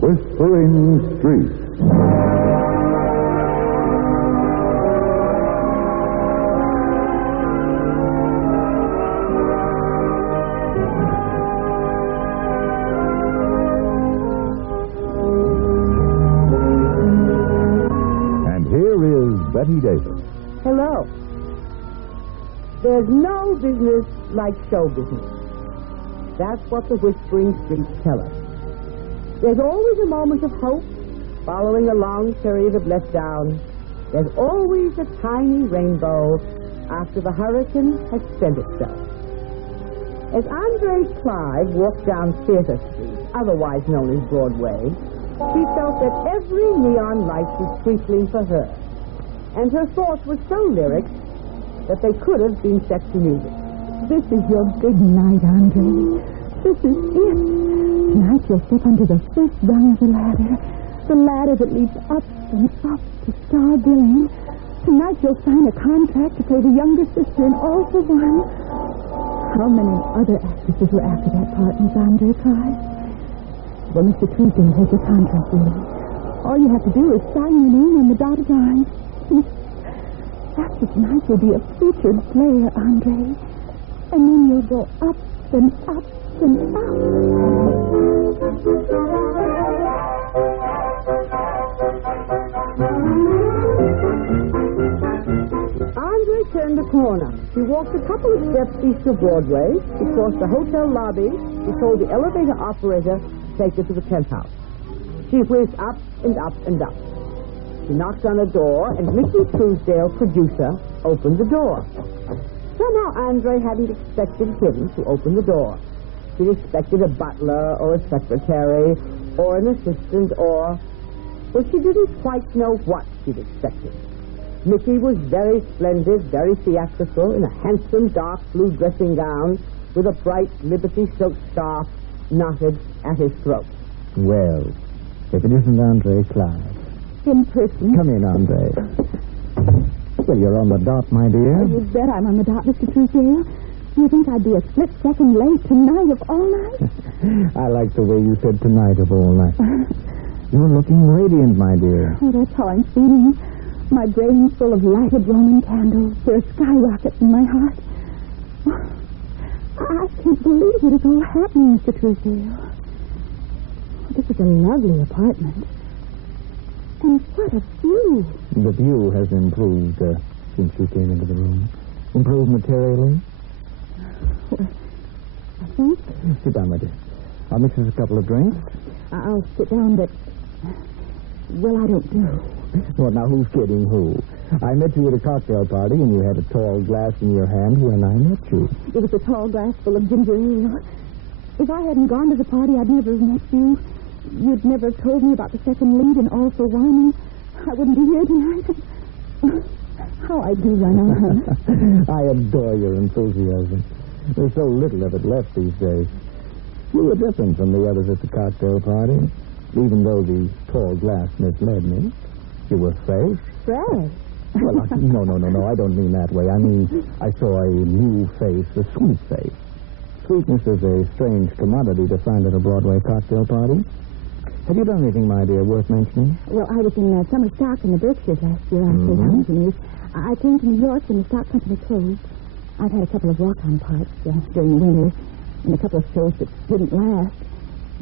Whispering Street. And here is Betty Davis. Hello. There's no business like show business. That's what the Whispering Streets tell us. There's always a moment of hope following a long period of letdown. There's always a tiny rainbow after the hurricane has spent itself. As Andrea Clive walked down Theater Street, otherwise known as Broadway, she felt that every neon light was twinkling for her. And her thoughts were so lyric that they could have been set to music. This is your big night, Andre. This is it. Tonight you'll step onto the first rung of the ladder that leads up and up to star billing. Tonight you'll sign a contract to play the younger sister in All for One. How many other actresses were after that part, Miss Andre Clive? Well, Mr. Truesdale has your contract ready. All you have to do is sign your name on the dotted line. After tonight, you'll be a featured player, Andre. And then you'll go up and up and up. Andre turned the corner. She walked a couple of steps east of Broadway. She crossed the hotel lobby. She told the elevator operator to take her to the penthouse. She whizzed up and up and up. She knocked on a door, and Mickey Truesdale, producer, opened the door. Somehow Andre hadn't expected him to open the door. She'd expected a butler or a secretary or an assistant or... Well, she didn't quite know what she'd expected. Mickey was very splendid, very theatrical, in a handsome dark blue dressing gown with a bright Liberty silk scarf knotted at his throat. Well, if it isn't Andre Clive. In person. Come in, Andre. Well, you're on the dot, my dear. Oh, you bet I'm on the dot, Mr. Truesdale. Do you think I'd be a split second late tonight of all night? I like the way you said tonight of all night. You're looking radiant, my dear. Oh, that's how I'm feeling. My brain's full of lighted Roman candles. There are skyrockets in my heart. I can't believe it is all happening, Mr. Truesdale. This is a lovely apartment. And what a view. The view has improved since you came into the room. Improved materially? Well, I think. Sit down, my dear. I'll mix us a couple of drinks. I'll sit down, but... Well, I don't know. Well, now, who's kidding who? I met you at a cocktail party, and you had a tall glass in your hand when I met you. It was a tall glass full of ginger ale. If I hadn't gone to the party, I'd never have met you. You'd never have told me about the second lead in All for One. I wouldn't be here tonight. How I do run on. I adore your enthusiasm. There's so little of it left these days. You were different from the others at the cocktail party, even though the tall glass misled me. You were fresh. Fresh? Well, no. I don't mean that way. I mean, I saw a new face, a sweet face. Sweetness is a strange commodity to find at a Broadway cocktail party. Have you done anything, my dear, worth mentioning? Well, I was in summer stock in the Berkshires last year on St. Helens News. I came to New York when the stock company closed. I've had a couple of walk-on parts during the winter and a couple of shows that didn't last.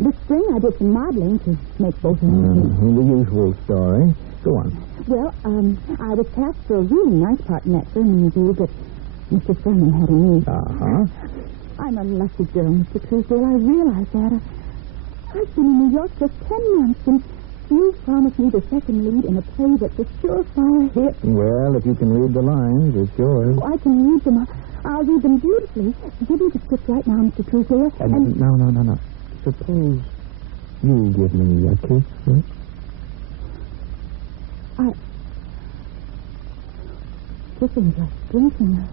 This spring, I did some modeling to make both ends meet. The usual story. Go on. Well, I was cast for a really nice part in that Furman review, but Mr. Furman had a need. Uh-huh. I'm a lucky girl, Mr. Truesdale. I realize that. I've been in New York just 10 months, and you've promised me the second lead in a play that's a surefire hit. Well, if you can read the lines, it's yours. Oh, I can read them. I'll read them beautifully. Give me the script right now, Mr. Truesdale. And no. Suppose you give me a kiss first. Kissing is like drinking.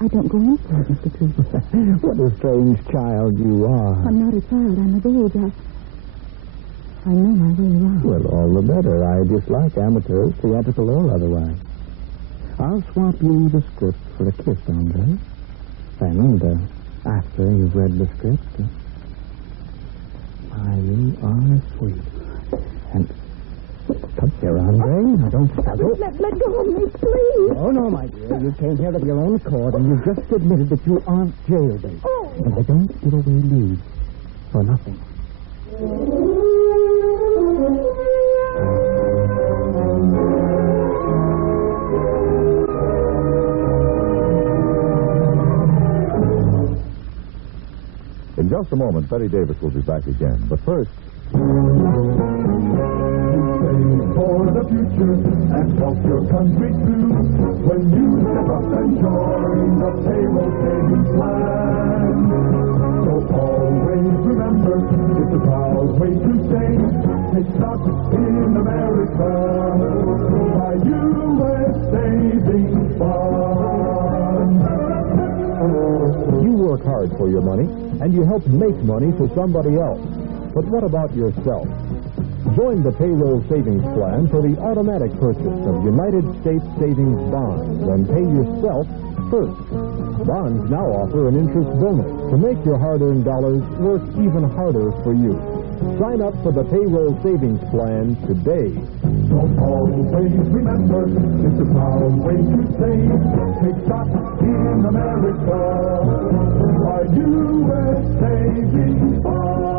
I don't go in for it, Mr. Truesdale. What a strange child you are. I'm not a child. I'm of age. I know my way around. Well, all the better. I dislike amateurs, theatrical or otherwise. I'll swap you the script for a kiss, Andre. And after you've read the script, sweet. And come here, Andre. Now, don't struggle. Let go of me, please. Oh, no, my dear. You came here of your own accord, and you've just admitted that you aren't jailbait. Oh. And I don't give away leads for nothing. In just a moment, Betty Davis will be back again. But first... For the future and help your country too. When you step up and join the payroll savings plan. So always remember, it's a proud way to save. Take stock in America by U.S. Savings Fund. You work hard for your money, and you help make money for somebody else. But what about yourself? Join the payroll savings plan for the automatic purchase of United States savings bonds and pay yourself first. Bonds now offer an interest bonus to make your hard-earned dollars work even harder for you. Sign up for the payroll savings plan today. So always remember, it's a proud way to save. Take stock in America by U.S. Savings Fund.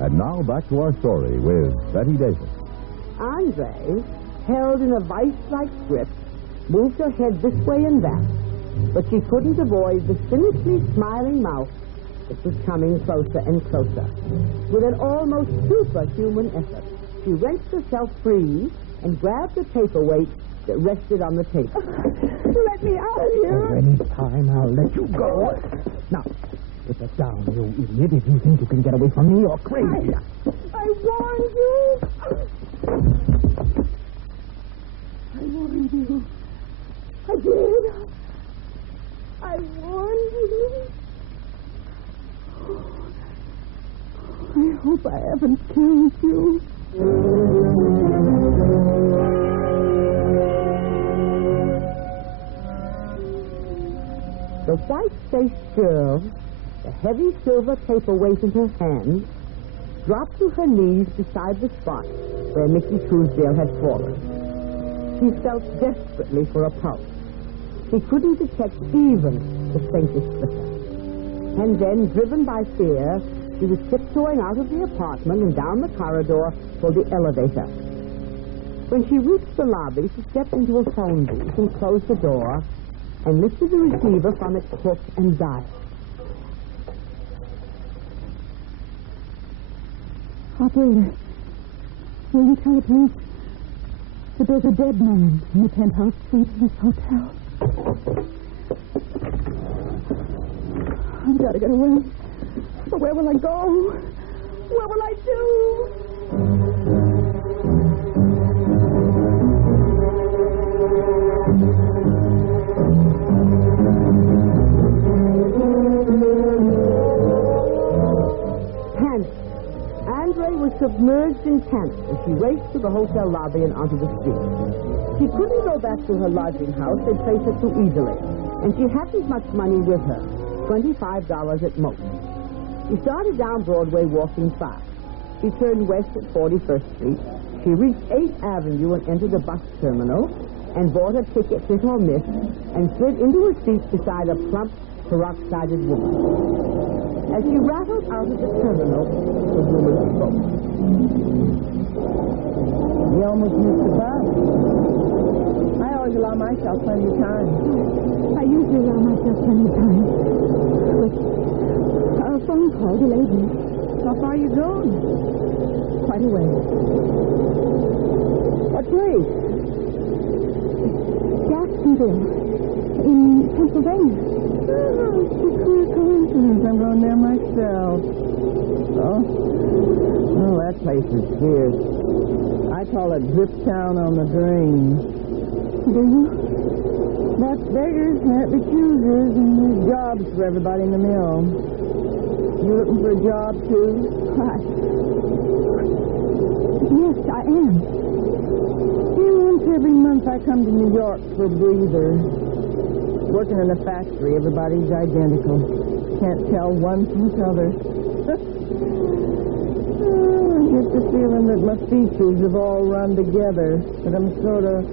And now back to our story with Betty Davis. Andre, held in a vice-like grip, moved her head this way and that, but she couldn't avoid the cynically smiling mouth that was coming closer and closer. With an almost superhuman effort, she wrenched herself free and grabbed the paperweight that rested on the table. Let me out of here. Any time I'll let you go. Now, put that down, you idiot, if you think you can get away from me, you're crazy. I warned you. I warned you. I did. I warned you. I hope I haven't killed you. The white-faced girl, the heavy silver paperweight in her hand, dropped to her knees beside the spot where Mickey Truesdale had fallen. She felt desperately for a pulse. She couldn't detect even the faintest flicker. And then, driven by fear, she was tiptoeing out of the apartment and down the corridor for the elevator. When she reached the lobby, she stepped into a phone booth and closed the door and lifted the receiver from its hook and dialed. Operator, will you tell the police that there's a dead man in the penthouse suite of this hotel? I've got to get away. But where will I go? What will I do? Andrea was submerged in panic as she raced to the hotel lobby and onto the street. She couldn't go back to her lodging house. They'd trace her too easily. And she hadn't much money with her, $25 at most. She started down Broadway walking fast. She turned west at 41st Street. She reached 8th Avenue and entered the bus terminal and bought a ticket, hit or miss, and slid into a seat beside a plump, peroxided woman. As she rattled out of the terminal, the woman spoke. You almost missed the bus. I always allow myself plenty of time. I usually allow myself plenty of time. But a phone call delayed me. How far are you going? Quite a way. What place? Jacksonville, in Pennsylvania. Oh, it's a queer coincidence. I'm going there myself. Oh, that place is fierce. I call it Drip Town on the Drain. Do you? But beggars can't be choosers, and there's jobs for everybody in the mill. You looking for a job, too? Yes, am. Once every month I come to New York for a breather. Working in a factory, everybody's identical. Can't tell one from the other. I get the feeling that my features have all run together. That I'm sort of,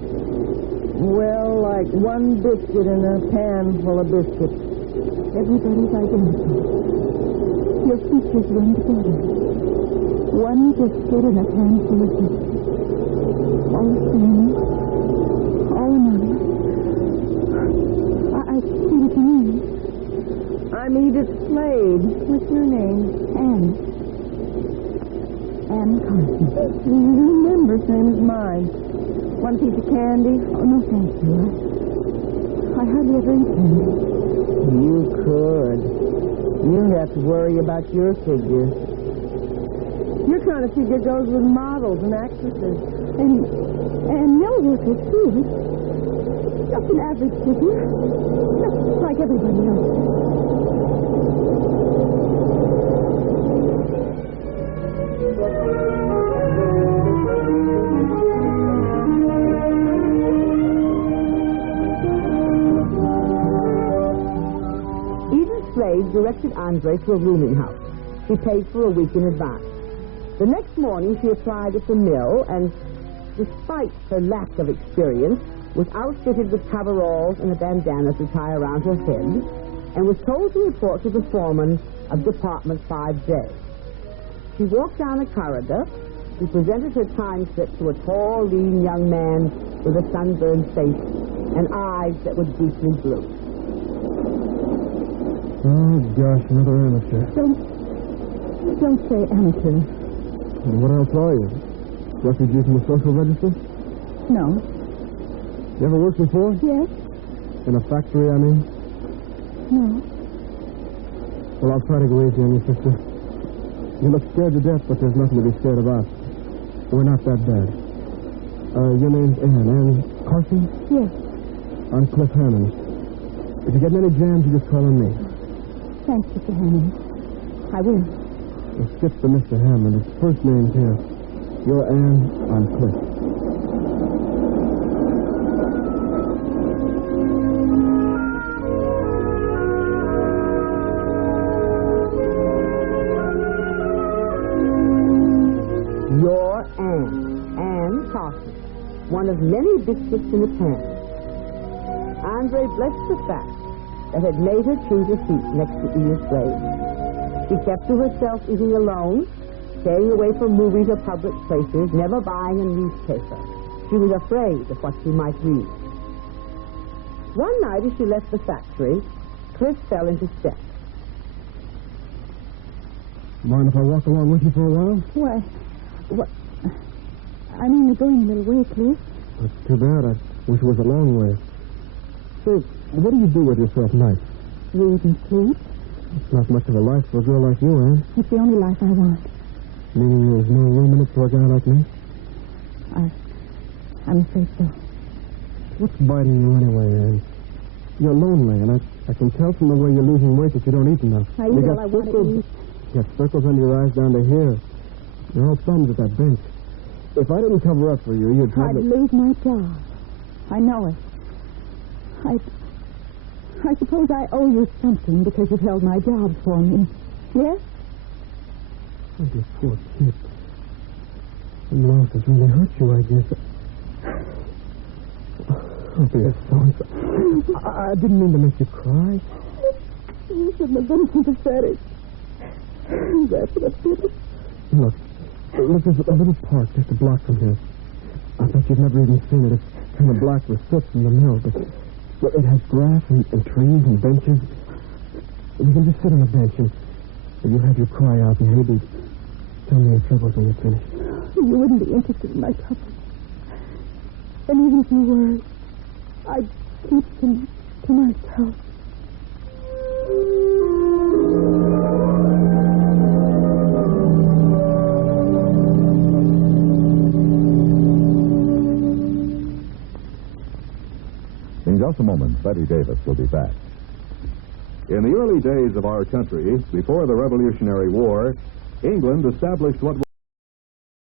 well, like one biscuit in a pan full of biscuits. Everybody's identical. Your features run together. One biscuit in a pan full of biscuits. All the same. All another. I see what you mean. I'm Edith Slade. What's your name? Anne. Anne Carson. You remember, same as mine. One piece of candy? Oh, no, thank you. I hardly ever eat candy. You could. You don't have to worry about your figure. Your kind of figure goes with models and actresses. And your workers, too. Just an average figure. Just like everybody else. Slade directed Andre to a rooming house. She paid for a week in advance. The next morning, she applied at the mill and, despite her lack of experience, was outfitted with coveralls and a bandana to tie around her head and was told to report to the foreman of Department 5J. She walked down a corridor. She presented her time slip to a tall, lean young man with a sunburned face and eyes that were deeply blue. Oh, gosh, another amateur. Don't say amateur. And what else are you? Refugee from the social register? No. You ever worked before? Yes? In a factory, I mean? No. Well, I'll try to go easy on you, sister. You look scared to death, but there's nothing to be scared about. We're not that bad. Your name's Anne Carson? Yes. I'm Cliff Hammond. If you get in any jams, you just call on me. Thanks, Mr. Hammond. I will. Well, skip the Mr. Hammond. His first name's here. You're Anne, I'm Cliff. You're Anne Carson, one of many biscuits in the pan. Andre blessed the fact that had made her choose a seat next to Edith Slade. She kept to herself, eating alone, staying away from movies or public places, never buying a newspaper. She was afraid of what she might read. One night as she left the factory, Cliff fell into step. Mind if I walk along with you for a while? Why, what? I'm only going a little way, Cliff. That's too bad. I wish it was a long way. So, what do you do with yourself nights? Read and sleep. It's not much of a life for a girl like you, Anne. It's the only life I want. Meaning there's no room in it for a guy like me? I'm afraid so. What's biting you anyway, Anne? You're lonely, and I can tell from the way you're losing weight that you don't eat enough. I eat all I want to eat. You got circles under your eyes down to here. You're all thumbs at that bench. If I didn't cover up for you, you'd probably... I'd lose my job. I know it. I suppose I owe you something because you've held my job for me. Yes? Oh, you poor kid. Some loss has really hurt you, I guess. Oh, dear son. I didn't mean to make you cry. You shouldn't have been sympathetic. That's what I did. Look, there's a little park just a block from here. I bet you've never even seen it. It's kind of black with soot from the mill, but well, it has grass and trees and benches. You can just sit on a bench and you have your cry out and maybe tell me your troubles when you're finished. You wouldn't be interested in my troubles. And even if you were, I'd keep them to myself. In just a moment, Betty Davis will be back. In the early days of our country, before the Revolutionary War, England established what